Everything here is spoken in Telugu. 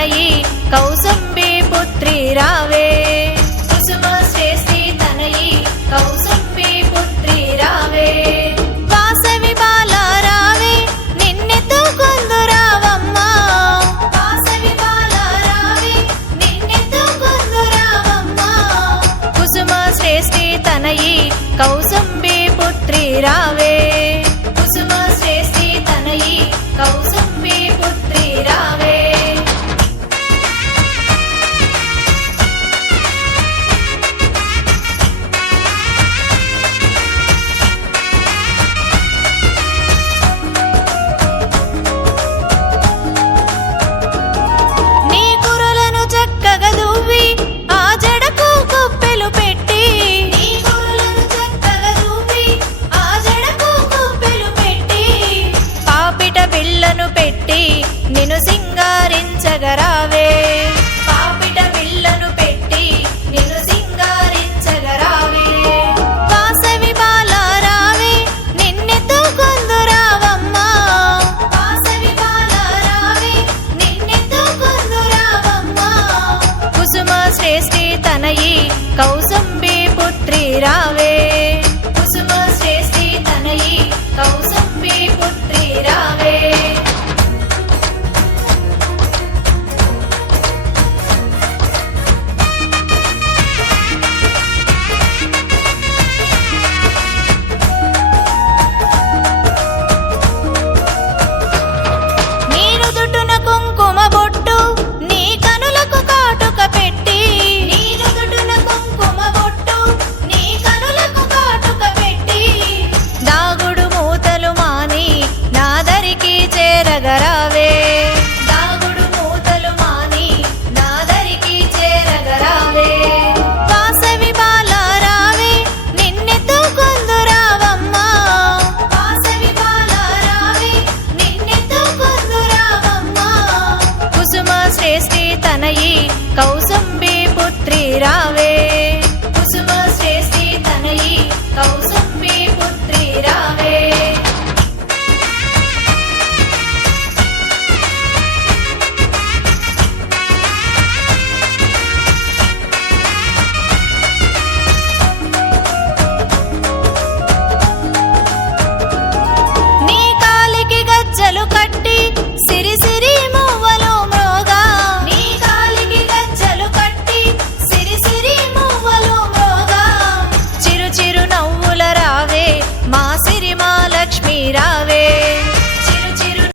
తనయి కౌసంబి పుత్రి రావే. కుసుమ శ్రేష్ఠి తనయి కౌసంబి పుత్రి రావే. కౌసంబి పుత్రి రావే. కుసుమ శ్రేష్ఠి తనయి కౌసంబి तनयि कौसुम्बी पुत्री रावे